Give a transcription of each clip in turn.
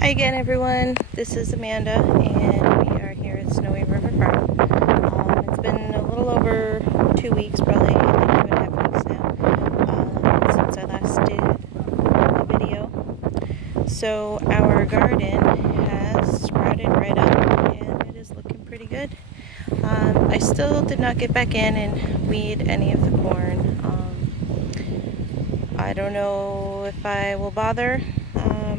Hi again, everyone. This is Amanda, and we are here at Snowy River Farm. It's been a little over 2 weeks, probably like 2.5 weeks now, since I last did a video. So our garden has sprouted right up, and it is looking pretty good. I still did not get back in and weed any of the corn. I don't know if I will bother.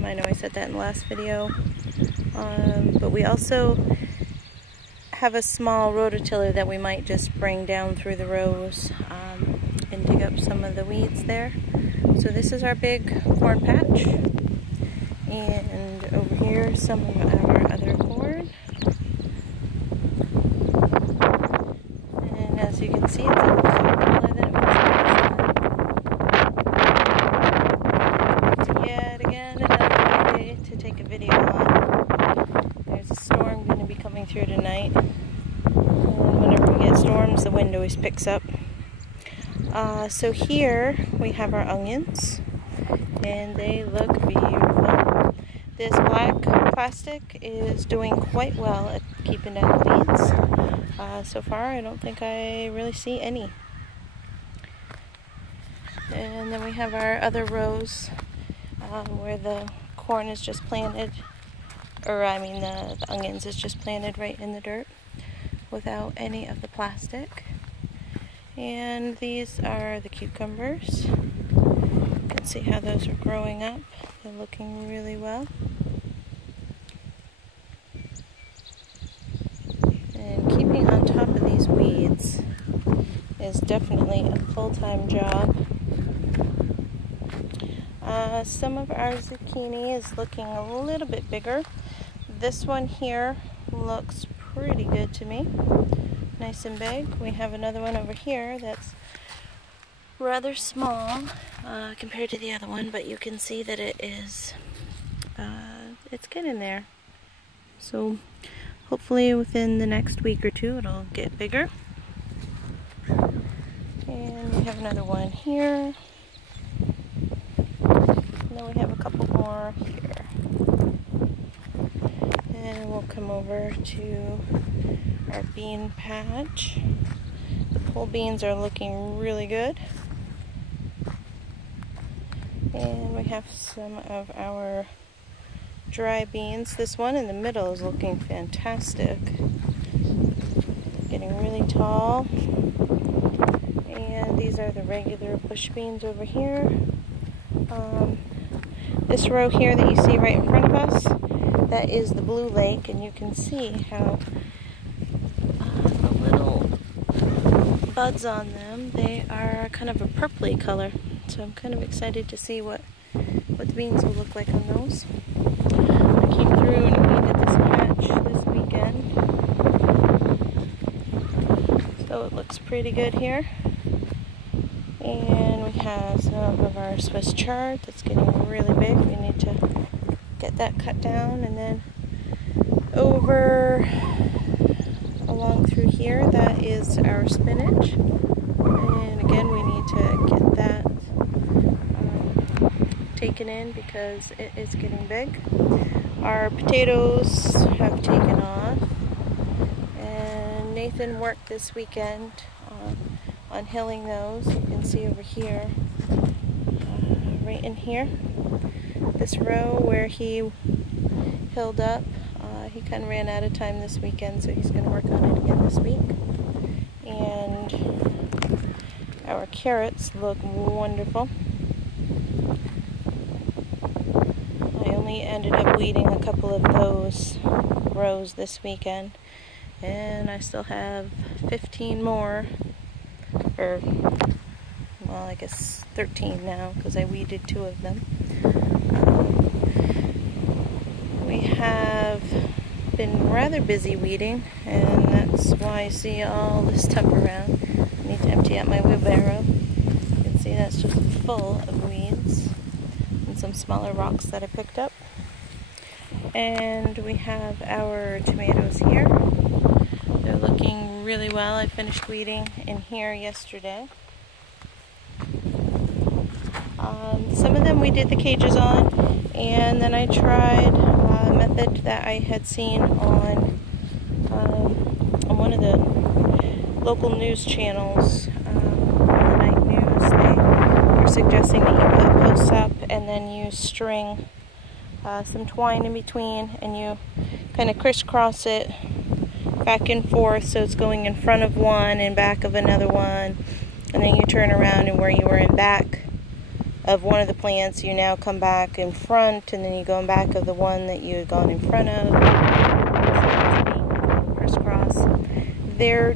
I know I said that in the last video, but we also have a small rototiller that we might just bring down through the rows and dig up some of the weeds there. So this is our big corn patch, and over here some of our other corn. And as you can see, it's a lot smaller than it was last time. Yet again, another day to take a video on. There's a storm going to be coming through tonight. And whenever we get storms, the wind always picks up. So here we have our onions, and they look beautiful. This black plastic is doing quite well at keeping down weeds. So far, I don't think I really see any. And then we have our other rows where the corn is just planted, or I mean the onions is just planted right in the dirt without any of the plastic. And these are the cucumbers. You can see how those are growing up. They're looking really well. And keeping on top of these weeds is definitely a full-time job. Some of our zucchini is looking a little bit bigger. This one here looks pretty good to me. Nice and big. We have another one over here that's rather small compared to the other one, but you can see that it is, it's getting there. So hopefully within the next week or two it'll get bigger. And we have another one here. And then we have a couple more here. And we'll come over to our bean patch. The pole beans are looking really good. And we have some of our dry beans. This one in the middle is looking fantastic. Getting really tall. And these are the regular bush beans over here. This row here that you see right in front of us, that is the Blue Lake, and you can see how the little buds on them, they are kind of a purpley color. So I'm kind of excited to see what the beans will look like on those. I came through and weeded this patch this weekend, so it looks pretty good here. And we have some of our Swiss chard that's getting really big. We need to get that cut down, and then over along through here, that is our spinach. And again, we need to get that taken in because it is getting big. Our potatoes have taken off, and Nathan worked this weekend on hilling those. You can see over here, right in here, this row where he hilled up, he kind of ran out of time this weekend, so he's going to work on it again this week. And our carrots look wonderful. I only ended up weeding a couple of those rows this weekend, and I still have 15 more. Or, well, I guess 13 now, because I weeded 2 of them. We have been rather busy weeding, and that's why I see all this stuff around. I need to empty out my wheelbarrow. You can see that's just full of weeds and some smaller rocks that I picked up. And we have our tomatoes here. They're looking really well. I finished weeding in here yesterday. Some of them we did the cages on, and then I tried method that I had seen on one of the local news channels, the night news. They were suggesting that you put posts up and then you string some twine in between, and you kind of crisscross it back and forth so it's going in front of one and back of another one, and then you turn around, and where you were in back of one of the plants, you now come back in front, and then you go in back of the one that you had gone in front of. Crisscross. They're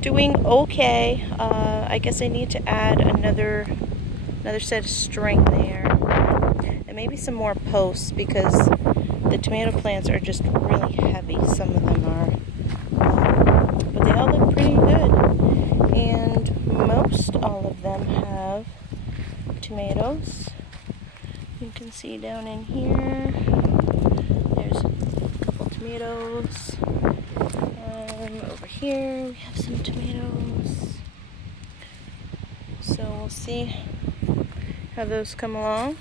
doing okay. I guess I need to add another set of string there, and maybe some more posts, because the tomato plants are just really heavy. Some of them are, but they all look pretty good, and most all of them have tomatoes. You can see down in here, there's a couple tomatoes. Over here we have some tomatoes. So we'll see how those come along.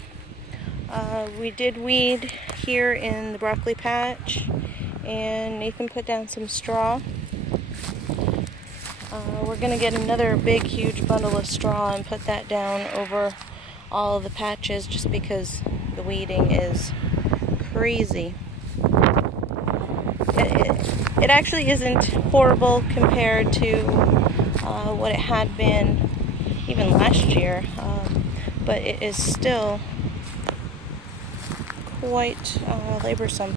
We did weed here in the broccoli patch, and Nathan put down some straw. We're going to get another big, huge bundle of straw and put that down over all of the patches, just because the weeding is crazy. It actually isn't horrible compared to what it had been even last year, but it is still quite laborsome.